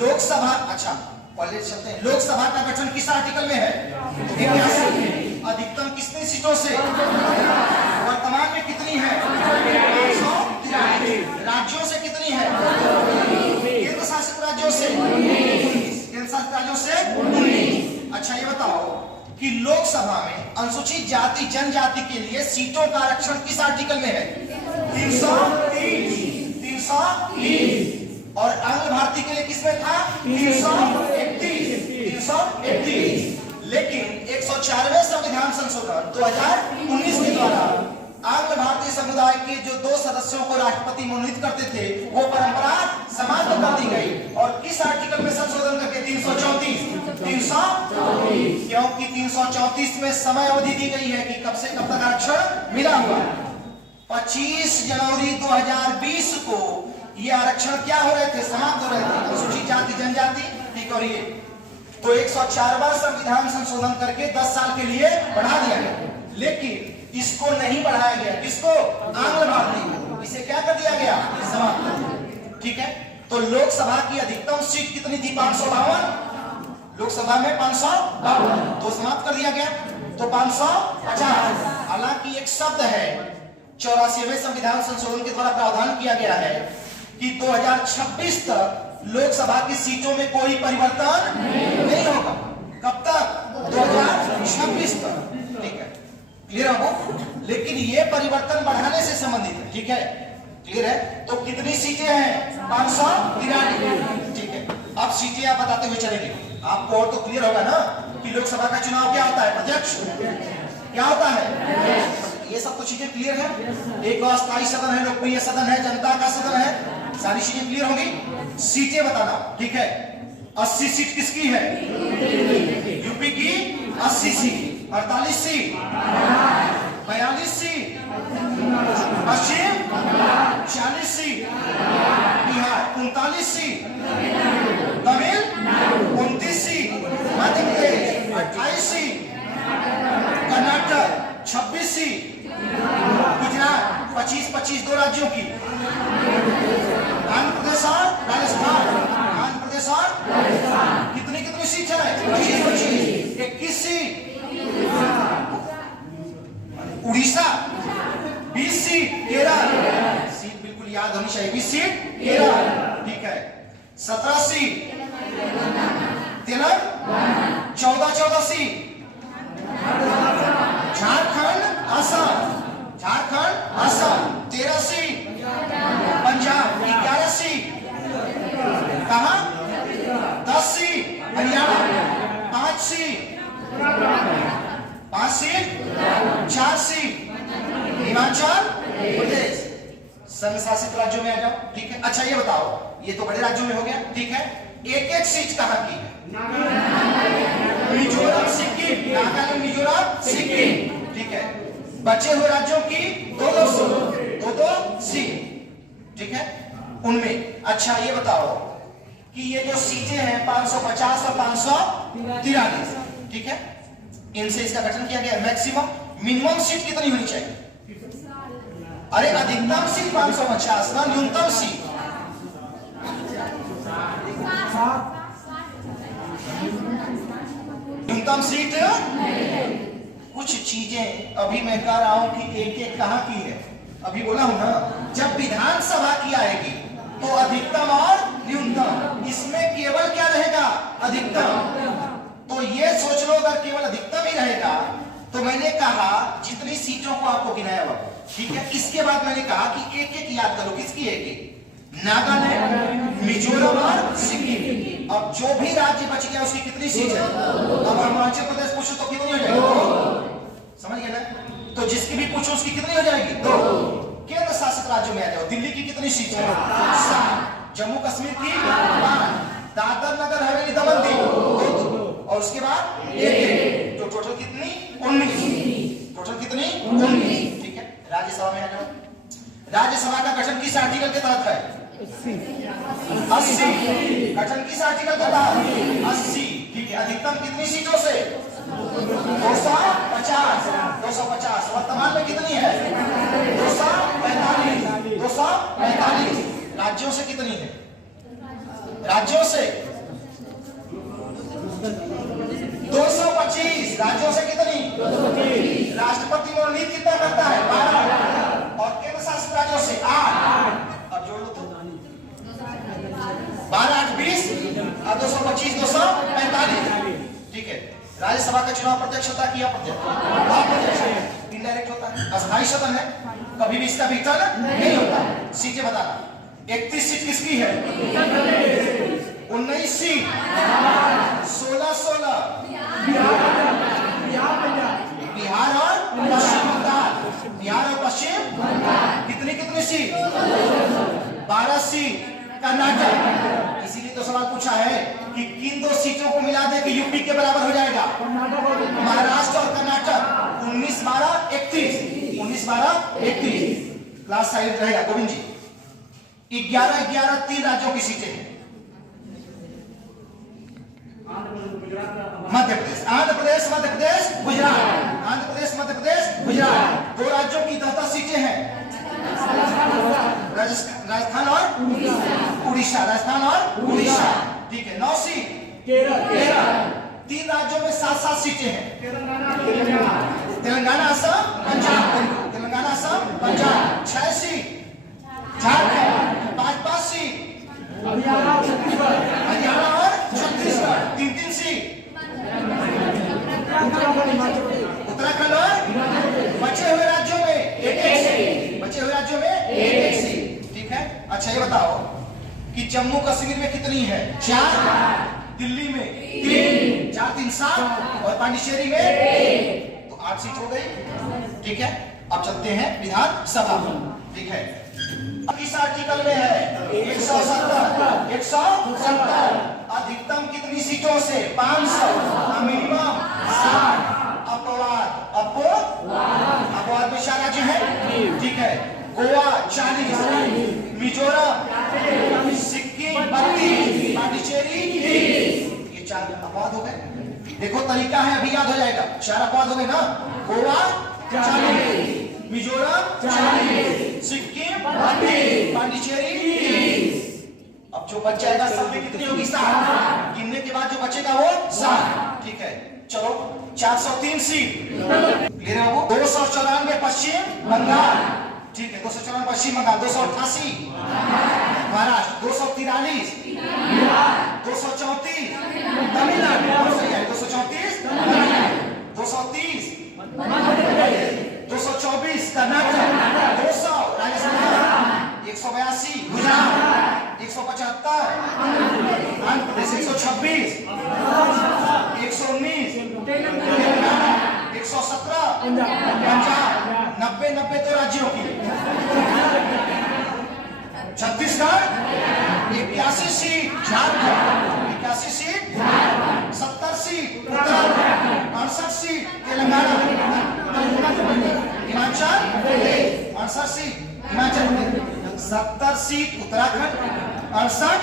लोकसभा, अच्छा पहले चलते हैं, लोकसभा का गठन किस आर्टिकल में है? 81। अधिकतम कितनी सीटों से? वर्तमान में कितनी है? 593। राज्यों से कितनी है? केंद्र शासित राज्यों से 19। केंद्र शासित राज्यों से 19। अच्छा ये बताओ कि लोकसभा में अनुसूचित जाति जनजाति के लिए सीटों का आरक्षण किस आर्टिकल में है? 330। 330। और आंग्ल भारतीय के लिए किसमें था? 331। 331। लेकिन 104वें संविधान संशोधन 2019 के द्वारा आंग्ल भारतीय समुदाय के जो 2 सदस्यों को राष्ट्रपति मनोनीत करते थे वो परंपरा समाप्त कर दी गई और किस आर्टिकल में संशोधन करके? 334। 334। क्योंकि 334 में समय अवधि दी गई है कि कब से कब तक आरक्षण मिला हुआ। 25 जनवरी 2020 को ये आरक्षण क्या हो रहे थे? समाप्त हो रहे थे। अनुसूचित जाति जनजाति, ठीक। और ये तो 104वां संविधान संशोधन करके 10 साल के लिए बढ़ा दिया गया, लेकिन इसको नहीं बढ़ाया गया। किसको? आंग्ल भारतीय को। इसे क्या कर दिया गया? समाप्त। ठीक है। तो लोकसभा की अधिकतम सीट कितनी थी? 552। लोकसभा में 552, तो समाप्त कर दिया गया। तो 550। हालांकि एक शब्द है 84वें संविधान संशोधन के द्वारा प्रावधान किया गया है कि 2026 तक लोकसभा की सीटों में कोई परिवर्तन नहीं होगा। कब तक? 2026 तक। ठीक है, क्लियर हो? लेकिन ये परिवर्तन बढ़ाने से संबंधित है। ठीक है, क्लियर है? तो कितनी सीटें हैं? 593। ठीक है। अब सीटें आप बताते हुए चलेंगे, आपको और तो क्लियर होगा ना कि लोकसभा का चुनाव क्या होता है? प्रत्यक्ष। क्या होता है? ये सब तो चीजें क्लियर है। एक अस्थायी सदन है, लोकप्रिय सदन है, जनता का सदन है, सारी चीजें क्लियर होंगी। सीटें बताना, ठीक है। 80 सीट किसकी है? यूपी की 80 सीट। 48 सीट, 42 सीट, पश्चिम 40 seat, Bihar 39 seat, Tamil 29 seat, Madhya Pradesh 28 seat, Karnataka 26 seat, Gujarat 25-25 दो राज्यों की, आंध्र प्रदेश और राजस्थान, आंध्र प्रदेश और कितनी कितनी सीट है? 25-25। 21 seat, Orissa 20 seat, Kerala seat बिल्कुल याद होनी चाहिए, 20 सीट केरल, ठीक है। 17 seat Telangana, 14 seat Jharkhand Assam, Jharkhand Assam 13 seat, Punjab 11 seat, कहां? 10 seat, Haryana 5 seat, 5 seat, 4 seat, Himachal Pradesh. संघ शासित राज्यों में आ जाओ, ठीक है। अच्छा ये बताओ, ये तो बड़े राज्यों में हो गया, ठीक है। एक सीट कहां की है? मिजोरम सिक्किम, नागालैंड मिजोरम सिक्किम, ठीक है। बचे हुए राज्यों की 2-2 सीट, ठीक है। उनमें अच्छा ये बताओ कि ये जो सीटें हैं 550 और 543, ठीक है, इनसे इसका गठन किया गया। मैक्सिमम, मिनिमम सीट कितनी होनी चाहिए? अरे अधिकतम सीट 550 ना, न्यूनतम सीट न्यूनतम सीट। कुछ चीजें अभी मैं कह रहा हूं कि एक एक कहां की है, अभी बोला हूं ना। जब विधानसभा की आएगी तो अधिकतम और न्यूनतम, इसमें केवल क्या रहेगा? अधिकतम। तो ये सोच लो अगर केवल अधिकतम ही रहेगा तो मैंने कहा जितनी सीटों को आपको गिनाया हुआ, ठीक है। इसके बाद मैंने कहा कि एक एक याद करो, किसकी एक? नागालैंड, मिजोरम और सिक्किम। अब जो भी राज्य बच गया उसकी कितनी सीट है? अब अरुणाचल प्रदेश पूछो तो कितनी हो जाएगी? समझ गए ना? तो जिसकी भी पूछो उसकी कितनी हो जाएगी? 2। केंद्र शासित राज्यों में आ जाओ, दिल्ली की कितनी सीट है? 7। जम्मू कश्मीर की 5। दादर नगर हवेली दमन दीव 2, और उसके बाद 1। तो टोटल कितनी? 19। टोटल कितनी? 19, ठीक है। राज्यसभा में आ जाओ। राज्यसभा का गठन किस आर्टिकल के तहत है? 80। गठन किस आर्टिकल के तहत? 80, ठीक है। अधिकतम कितनी सीटों से? 250। 250। वर्तमान में कितनी है? 245। 245। राज्यों से कितनी है? राज्यों से राज्यों से कितनी? 230। राष्ट्रपति मनोनीत कितना करता है? 12। और केंद्र शासित राज्यों से 8। अब जोड़ लो तो 12 8 20 और 225 245। ठीक है। राज्यसभा का चुनाव प्रत्यक्ष होता है कि अप्रत्यक्ष? इनडायरेक्ट होता है। अस्थायी सदन है, कभी भी इसका विघटन नहीं होता। सीटें बताना। 31 सीट किसकी है? 19 सीट 16 बिहार और पश्चिम बंगाल। बिहार और पश्चिम कितनी सीट? 12 सीट कर्नाटक। इसीलिए तो सवाल पूछा है कि किन 2 सीटों को मिला दे कि यूपी के बराबर हो जाएगा? महाराष्ट्र और कर्नाटक। 19 12 31 19 12 31। क्लास साइड रहेगा गोविंद जी। 11 11 3 राज्यों की सीटें हैं। मध्य प्रदेश, आंध्र प्रदेश, मध्य प्रदेश, गुजरात। आंध्र प्रदेश, मध्य प्रदेश, गुजरात। 2 राज्यों की 10 सीटें हैं। राजस्थान और उड़ीसा। राजस्थान और उड़ीसा। ठीक है। 9 सीट केरल। 3 राज्यों में 7 सीटें हैं। तेलंगाना, असम, पंजाब। तेलंगाना, असम, पंजाब। 6 सीट झारखंड। 5 सीट हरियाणा और छत्तीसगढ़। 3 सीट उत्तराखंड और बचे हुए राज्यों में 1 सीट। बचे हुए राज्यों में 1 सीट। ठीक है। अच्छा ये बताओ कि जम्मू कश्मीर में कितनी है? 4। दिल्ली में 3। 4 3 7 और पांडिचेरी में 1। तो 8 सीट हो गई। ठीक है। अब चलते हैं विधानसभा। ठीक है। किस आर्टिकल में है? 170। 170। अधिकतम कितनी सीटों से? 500। मिनिमम 60। अपवाद में 4 राज्य हैं। ठीक है। गोवा 40, मिजोरम, सिक्किम 32, पांडिचेरी 30। ये 4 अपवाद हो गए। देखो तरीका है, अभी याद हो जाएगा। 4 अपवाद हो गए ना? गोवा 40, मिजोरम 40, सिक्किम 32, पांडिचेरी 30। अब जो बच जाएगा सब में कितनी होगी? 7। गिनने के बाद जो बचेगा वो 7। ठीक है। चलो 403 सीट। क्लियर है बाबू? 294 पश्चिम बंगाल। ठीक है। 294 पश्चिम बंगाल। 288 महाराष्ट्र। 243 234 तमिलनाडु। सही है। 234 230 224 कर्नाटक। 200 राजस्थान। 182 गुजरात। 175 आंध्र प्रदेश। 126 119 तेलंगाना। 117 पंजाब। 90 2 राज्यों की। Chhattisgarh 81 seat Jharkhand. 81 seat 70 seat Uttarakhand. 68 seat Telangana. Himachal 68 seat Himachal. 70 seat Uttarakhand. 68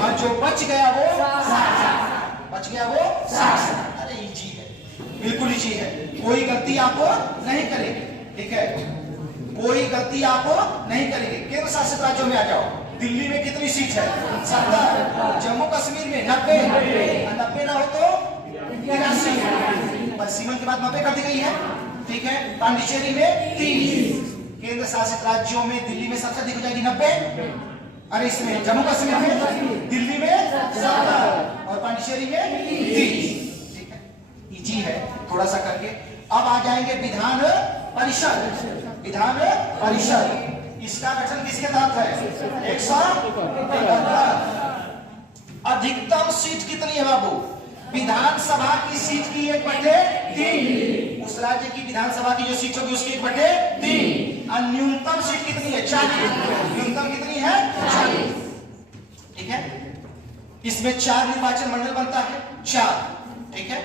और जो बच गया वो 60। अरे इजी है, बिल्कुल इजी है। कोई गलती आप नहीं करेंगे। ठीक है। कोई गलती आप नहीं करेंगे। केंद्र शासित राज्यों में आ जाओ। दिल्ली में कितनी सीट है? 70। जम्मू कश्मीर में 90। 90 ना हो तो 83। पर सीमा के बाद 90 कर दी गई है। ठीक है। पांडिचेरी में 30। केंद्र शासित राज्यों में दिल्ली में सबसे अधिक हो जाएगी 90। अरे इसमें जम्मू कश्मीर में, दिल्ली में 70 और पांडिचेरी में 30। ठीक है। इजी है थोड़ा सा करके। अब आ जाएंगे विधान परिषद। विधान परिषद इसका गठन किसके तहत है? 173। अधिकतम सीट कितनी है बाबू? विधानसभा की सीट की 1/3। उस राज्य की विधानसभा की जो सीट होगी उसकी 1/3। और न्यूनतम सीट कितनी है? 40। न्यूनतम कितनी है? 40। ठीक है। इसमें 4 निर्वाचन मंडल बनता है। 4। ठीक है।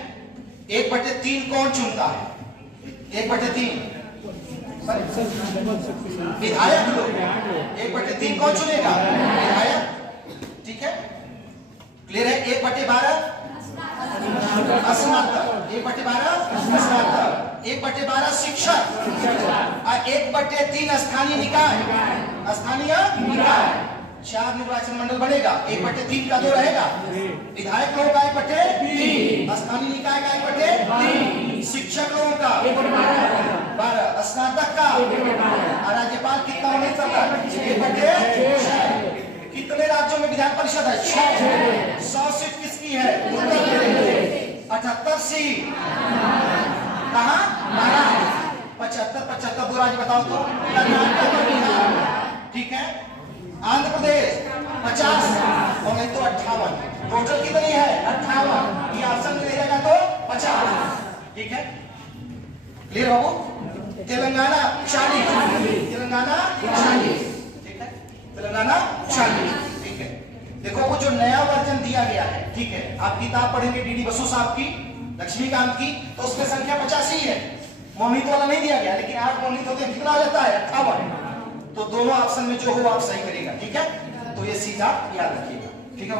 1/3 कौन चुनता है? 1/3 विधायक लोग। 1/3 कौन चुनेगा? विधायक। ठीक है। क्लियर है? 1/12 स्नातक। 1/12 स्नातक। 1/12 शिक्षक और 1/3 स्थानीय निकाय। स्थानीय निकाय। 4 निर्वाचन मंडल बनेगा, 1/3 का 2 रहेगा। विधायक लोगों का 1/3, स्थानीय निकाय का 1/3, शिक्षक लोगों का 12, स्नातक का, और राज्यपाल कितना होने सकता है? 1/6। कितने राज्यों में विधान परिषद है? 6। 100 सीट किसकी है? उत्तर प्रदेश। 78 सीट कहाँ? 75 दो राज्य बताओ तो। कर्नाटक और बिहार, ठीक है। आंध्र प्रदेश 50 और नहीं तो 58। टोटल कितनी है? 58। ये ऑप्शन में रहेगा तो 50, ठीक है। क्लियर बाबू? तेलंगाना 40, तेलंगाना 40, ठीक है। तेलंगाना 40, ठीक है। देखो वो जो नया वर्जन दिया गया है, ठीक है, आप किताब पढ़ेंगे डीडी बसु साहब की, लक्ष्मीकांत की, तो उसमें संख्या 85 है। मोहित वाला नहीं दिया गया, लेकिन 8 मोहित होते कितना आ जाता है? 58। तो दोनों ऑप्शन में जो हो आप सही करेगा, ठीक है। तो ये सीधा याद रखिएगा, ठीक है।